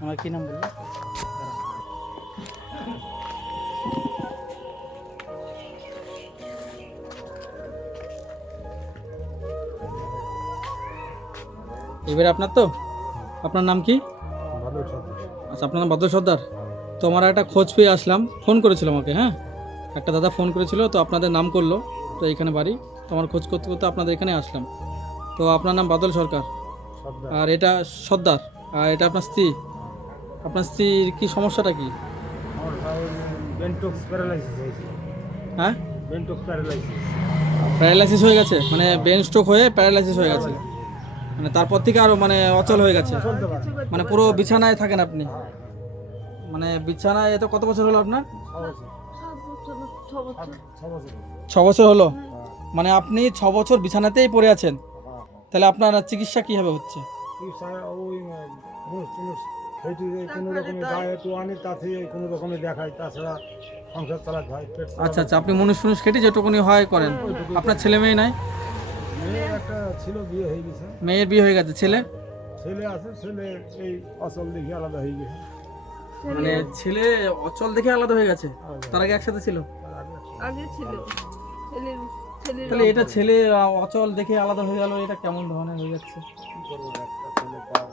আমার কি নাম বললো? এবারে আপনার তো, আপনার নাম কি? আচ্ছা, আপনার নাম বাদল সর্দার। তো আমার একটা খোঁজ পেয়ে আসলাম, ফোন করেছিল আমাকে, হ্যাঁ একটা দাদা ফোন করেছিল, তো আপনাদের নাম করলো, তো এইখানে বাড়ি, তো আমার খোঁজ করতে করতে আপনাদের এখানে আসলাম। তো আপনার নাম বাদল সরকার, আর এটা সর্দার, আর এটা আপনার স্ত্রী। আপনার স্ত্রীর কি সমস্যাটা কি? হ্যাঁ, প্যারালাইসিস হয়ে গেছে, মানে ব্রেন স্ট্রোক হয়ে প্যারালাইসিস হয়ে গেছে, মানে তারপর থেকে আরও মানে অচল হয়ে গেছে, মানে পুরো বিছানায় থাকেন আপনি, মানে বিছানায়। এত কত বছর হলো আপনার? 6 বছর হলো, মানে আপনি 6 বছর বিছানাতেই পড়ে আছেন। তাহলে আপনার চিকিৎসা কীভাবে হচ্ছে? আচ্ছা আচ্ছা, আপনি মুনিশ ফুনিশ খেটে যেটুকুনি হয় করেন। আপনার ছেলে মেয়ে নাই? একটা ছিল, বিয়ে হয়ে গেছে। মেয়ের বিয়ে হয়ে গেছে, ছেলে? ছেলে আছে, ছেলে এই অচল দেখে আলাদা হয়ে গেছে। মানে ছেলে অচল দেখে আলাদা হয়ে গেছে, তার আগে একসাথে ছিল? আগে ছিল। তাহলে এটা ছেলে অচল দেখে আলাদা হয়ে গেল, এটা কেমন ধরনের হয়ে যাচ্ছে? কি করবো, একটা ছেলে তার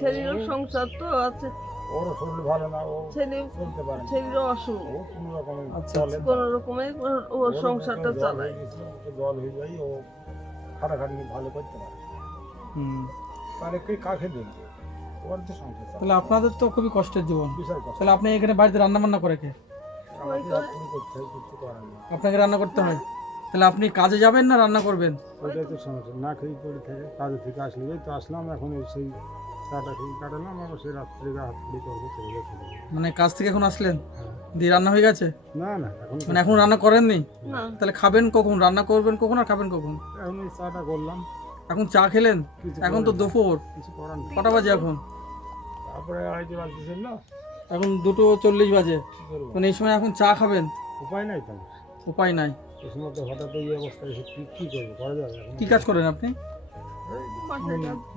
ছেলেরও সংসার তো আছে, ওর শরীর ভালো না, ও ছেলে চলতে পারে না। ছেলেরও অসুখ, ও কোনো রকমের আচ্ছা, চলে না। কোনো রকমে ওর সংসারটা জল চালায়। হয়ে গেছিল, ওকে জল হয়ে যায়, ও খাটাখাটি ভালো করতে পারে। হুম। তার একটু কাকে দেখবে, ওর তো সংসার চালায়। তাহলে আপনাদের তো খুবই কষ্টের জীবন। বিশাল কষ্ট। তাহলে আপনি এখানে বাড়িতে রান্না বান্না করে কে? আমাকে এখনই করতে হয়, কিছু করার নেই। আপনাকে রান্না করতে হয়? তাহলে আপনি কাজে যাবেন না রান্না করবেন? ওইটাই তো সমস্যা, না খেয়ে পড়ে থাকে। কাজে থেকে আসলে এই তো আসলাম, এখন এই সেই চাটা খেয়ে কাটালাম, আবার সেই রাত্রে হাত পুড়ি করবো, চলে যাচ্ছে। মানে কাজ থেকে এখন আসলেন, দিয়ে রান্না হয়ে গেছে? না না, এখন মানে এখন রান্না করেননি? না, তাহলে খাবেন কখন, রান্না করবেন কখন আর খাবেন কখন? এখন এই চাটা করলাম, এখন চা খেলেন? কিছু এখন তো দুপুর, কিছু করার নেই। কটা বাজে এখন? তারপরে আইতে বাজতেছিল না, এখন 2:40 বাজে, কি করবো, মানে এই সময় এখন চা খাবেন? উপায় নাই তো। উপায় নাই। এই সময় তো হঠাৎ এই অবস্থা এসে কি করবো, করা যাবে এখন? কি কাজ করেন আপনি? এই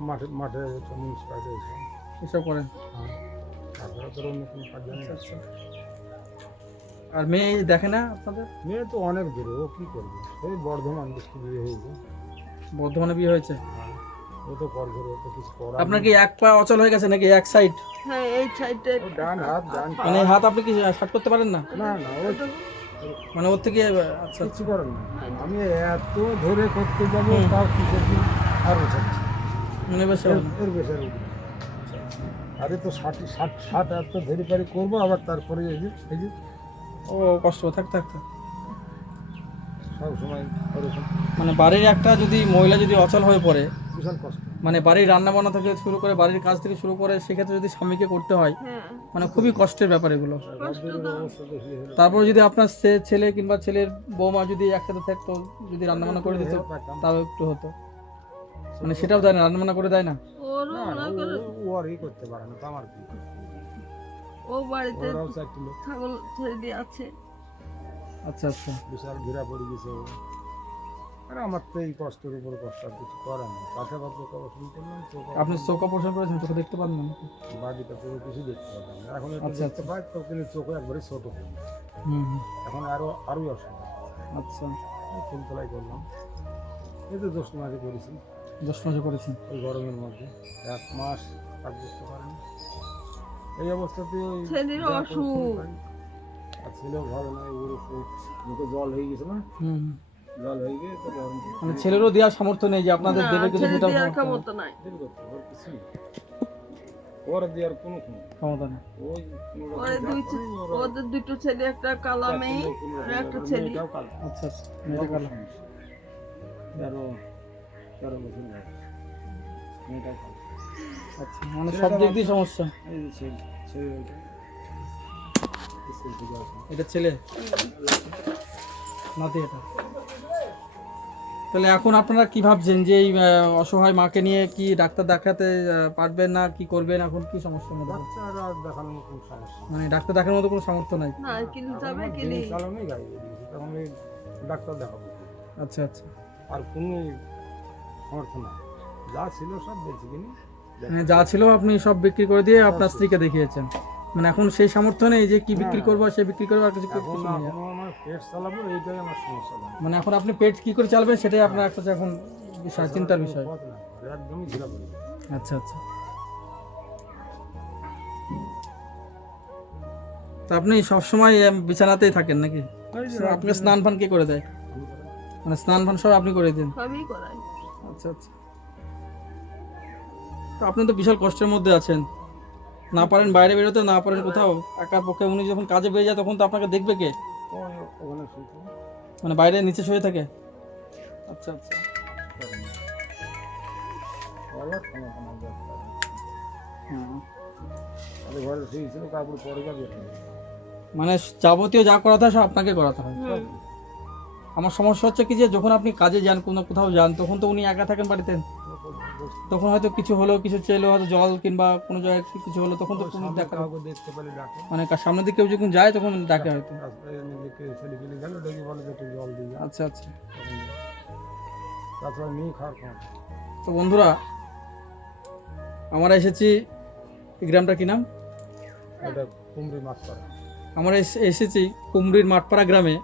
মাঠে মাঠে মিউনিসিপালিটি এসব করেন? তাছাড়া তো অন্য কোনো কাজ জানি না। আর মেয়ে দেখে না আপনাদের? মেয়ে তো অনেক দূরে, ও কি করবে, এই বর্ধমান ডিস্ট্রিক্ট বিয়ে হয়েছে। বর্ধমানে বিয়ে হয়েছে? ও তো কর ধরে, ও তো কিছু করার আপনার কি এক পা অচল হয়ে গেছে নাকি এক সাইড? হ্যাঁ এই সাইডে ও ডান হাত ডান পা। মানে হাত আপনি কি শার্ট করতে পারেন না? না না, ও মানে ওর থেকে আচ্ছা কিছু করার না। আমি এত ধরে করতে যাবো, তাও কি করবি, আরো ছাড়ছি মনে বেশি হবে না। এর বেশি আর উঠবে না। আরে তো 60 এত ধরে পারি করবো, আবার তারপরে এই যে ও কষ্ট, থাক থাক থাক। সব সময় ওরকম মানে বাড়ির একটা যদি মহিলা যদি অচল হয়ে পড়ে, বিশাল কষ্ট। মানে বাড়ির রান্না বান্না থেকে শুরু করে বাড়ির কাজ থেকে শুরু করে, সেক্ষেত্রে যদি স্বামীকে করতে হয়, হ্যাঁ মানে খুবই কষ্টের ব্যাপার এগুলো। রাজ্যের অবস্থা দেখলে হলো। তারপর যদি আপনার ছেলে কিংবা ছেলের বৌমা যদি একসাথে থাকতো, যদি রান্না বান্না করে দিত, তাও একটু হতো। মানে সেটাও দেয় না, রান্না বান্না করে দেয় না? ওরও না, না করে, ও আর ই করতে পারে না, তো আমার কি? ও বাড়িতে ওরাও চাইছিল, ছাগল ছেড়ে দিয়ে আছে। আচ্ছা আচ্ছা। বিশাল ঘেরা পড়ে গেছে ও। আর আমার তো এই কষ্টের উপর কষ্ট, আর কিছু করার নেই। পাশে পাশে অপারেশন করলাম, চোখ আপনি চোখ অপারেশন করেছেন, চোখে দেখতে পান না? বাকিটা চোখে কিছু দেখতে পারলাম না। এখন একটু আচ্ছা, দেখতে পাই, তো কিন্তু চোখে একবারে ছোট হয়ে গেছে। হুম হুম। এখন আরোই অসুবিধা। আচ্ছা, ফুলতলায় করলাম, এই তো 10 মাসে করেছি, 10 মাসে করেছেন? ওই গরমের মধ্যে 1 মাস কাজ করতে পারেনি। এই অবস্থাতে ওই ছেলেরও যা অসুখ। পরিশ্রম করি, আর ছেলেও ভালো নয়, ওর মুখে জল হয়ে গেছে না, হুম। জল হয়ে গিয়ে তো গরম মানে ছেলেরও দেওয়ার সামর্থ্য নেই যে আপনাদের না, দেবে, কিন্তু ছেড়ে সেটাও দেওয়ার সামর্থ্য নেই। ক্ষমতা নাই। ওর কিছু নেই, ওর দেওয়ার কোনো ক্ষমতা নেই। ওই কোনো রকম ওরে যা করে ওরা ওদের দুটো ছেলে, একটা কালা মেয়ে আর একটা ছেলে। মেয়েটাও কালো। আচ্ছা আচ্ছা, মেয়েটা কালো। 13 বছর বয়স, মেয়েটাও কালো। আচ্ছা, মানে সব দিক দিয়ে সমস্যা। এই যে ছেলে ওইটা, স্কুল থেকে আসে। এটা ছেলে নাতি এটা। তাহলে এখন আপনারা কি ভাবছেন যে এই অসহায় মাকে নিয়ে কি ডাক্তার দেখাতে পারবেন না, কি করবেন, এখন কি সমস্যার মধ্যে পড়ছেন? বাচ্চারা আর দেখানোর কোনো সমস্যা নেই। মানে ডাক্তার দেখানোর মতো কোনো সামর্থ্য নাই? না কিনে যাবে, আমার কিনে দিন চালানোই গাড়ি বেরিয়ে গেছে, তখন ওই ডাক্তার দেখাবো, আচ্ছা আচ্ছা। আর কোনো সমর্থ নাই। যা ছিল সব বেশি কিনি। মানে যা ছিল আপনি সব বিক্রি করে দিয়ে আপনার স্ত্রীকে দেখিয়েছেন, মানে এখন সেই সামর্থ্য নেই যে কি বিক্রি করবো সে বিক্রি করবো আর কিছু এখন কিছু নেই। এখনো আমার পেট চালাবো, এইটাই আমার সমস্যা না। মানে এখন আপনি পেট কি করে চালাবেন সেটাই আপনার একটা এখন বিষয়, চিন্তার বিষয়। পথ না, একদমই ঝিলা পড়ে। আচ্ছা আচ্ছা। তো আপনি সবসময় বিছানাতেই থাকেন নাকি? আপনাকে স্নান ফান কে করে দেয়? মানে স্নান ফান সব আপনি করে দেন? সবই করাই। আচ্ছা আচ্ছা। তো আপনি তো বিশাল কষ্টের মধ্যে আছেন, না পারেন বাইরে বেরোতে, না পারেন কোথাও, একার পক্ষে। উনি যখন কাজে বেরিয়ে যায় তখন তো আপনাকে দেখবে কে? ওখানে শুতে মানে বাইরে নিচে শুয়ে থাকে? আচ্ছা আচ্ছা। বলার কোনো কোনো ব্যাপার নেই। হুম। আমাদের ঘরে শুয়েছিল, কাপড় পরে যাবে। মানে যাবতীয় যা করাতে হয় সব আপনাকে করাতে হয়। আমার সমস্যা হচ্ছে কি যে যখন আপনি কাজে যান, কোনো কোথাও যান, তখন তো উনি একা থাকেন বাড়িতে, তখন হয়তো কিছু হলো, কিছু চেলো, হয়তো জল কিংবা কোনো জায়গায় কিছু হলো, তখন তো কোনো দেখা, কাউকে দেখতে পেলে ডাকে, মানে সামনে দিকে কেউ যখন যায় তখন ডাকে হয়তো। রাস্তায় নিজেকে ছেলে ফেলে গেল, ডেকে বলে যে একটু জল দিয়ে যা। আচ্ছা আচ্ছা। তাছাড়া নিয়ে খাওয়ার খাওয়া। তো বন্ধুরা, আমরা এসেছি, এই গ্রামটা কি নাম? এটা কুমড়ি মাছ করা। আমরা এসেছি কুমড়ির মাঠপাড়া গ্রামে।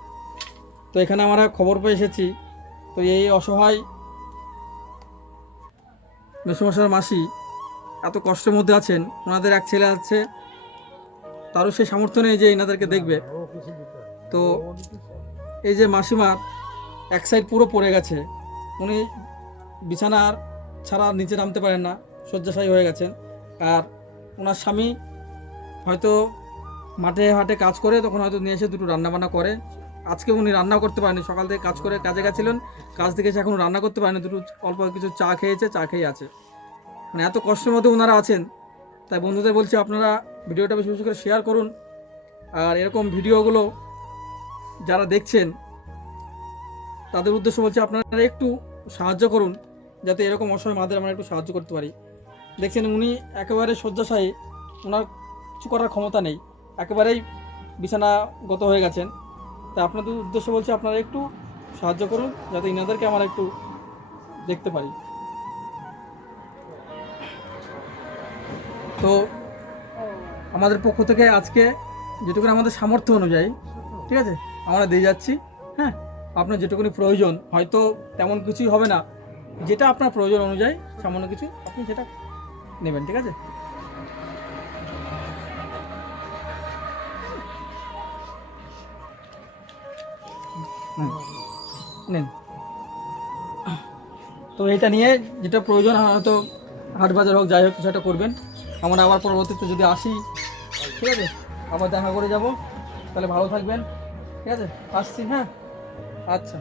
তো এখানে আমরা খবর পেয়ে এসেছি। তো এই অসহায় মেসোমশার মাসি এত কষ্টের মধ্যে আছেন, ওনাদের এক ছেলে আছে, তারও সে সামর্থ্য নেই যে এনাদেরকে দেখবে। ও কিছু দিতে হয় না। তো ও দিতে চায়। এই যে মাসিমার এক সাইড পুরো পড়ে গেছে, উনি বিছানার ছাড়া নিচে নামতে পারেন না, শয্যাশায়ী হয়ে গেছেন। আর ওনার স্বামী হয়তো মাঠে হাটে কাজ করে, তখন হয়তো নিয়ে এসে দুটো রান্নাবান্না করে। আজকে উনি রান্না করতে পারেনি, সকাল থেকে কাজ করে কাজে গেছিলেন, কাজ থেকে এসে এখন রান্না করতে পারেনি, দুটো অল্প কিছু চা খেয়েছে, চা খেয়ে আছে। মানে এত কষ্টের মধ্যে ওনারা আছেন। তাই বন্ধুদের বলছি, আপনারা ভিডিওটা বেশি বেশি করে শেয়ার করুন। আর এরকম ভিডিওগুলো যারা দেখছেন তাদের উদ্দেশ্য বলছি, আপনারা একটু সাহায্য করুন, যাতে এরকম অসহায় মাদের আমরা একটু সাহায্য করতে পারি। দেখছেন উনি একেবারে শয্যাশায়ী, ওনার কিছু করার ক্ষমতা নেই, একেবারেই বিছানাগত হয়ে গেছেন। তাই আপনাদের উদ্দেশ্য বলছি, আপনারা একটু সাহায্য করুন, যাতে ইনাদেরকে আমরা একটু দেখতে পারি। তো আমাদের পক্ষ থেকে আজকে যেটুকু আমাদের সামর্থ্য অনুযায়ী, ঠিক আছে, আমরা দিয়ে যাচ্ছি। হ্যাঁ, আপনার যেটুকুনি প্রয়োজন, হয়তো তেমন কিছুই হবে না, যেটা আপনার প্রয়োজন অনুযায়ী সামান্য কিছু আপনি সেটা নেবেন, ঠিক আছে? নেন। তো এটা নিয়ে যেটা প্রয়োজন, হয়তো হাট বাজার হোক, যাই হোক, কিছু একটা করবেন। আমরা আবার পরবর্তীতে যদি আসি, ঠিক আছে, আবার দেখা করে যাব। তাহলে ভালো থাকবেন, ঠিক আছে? আসছি, হ্যাঁ, আচ্ছা,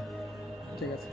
ঠিক আছে।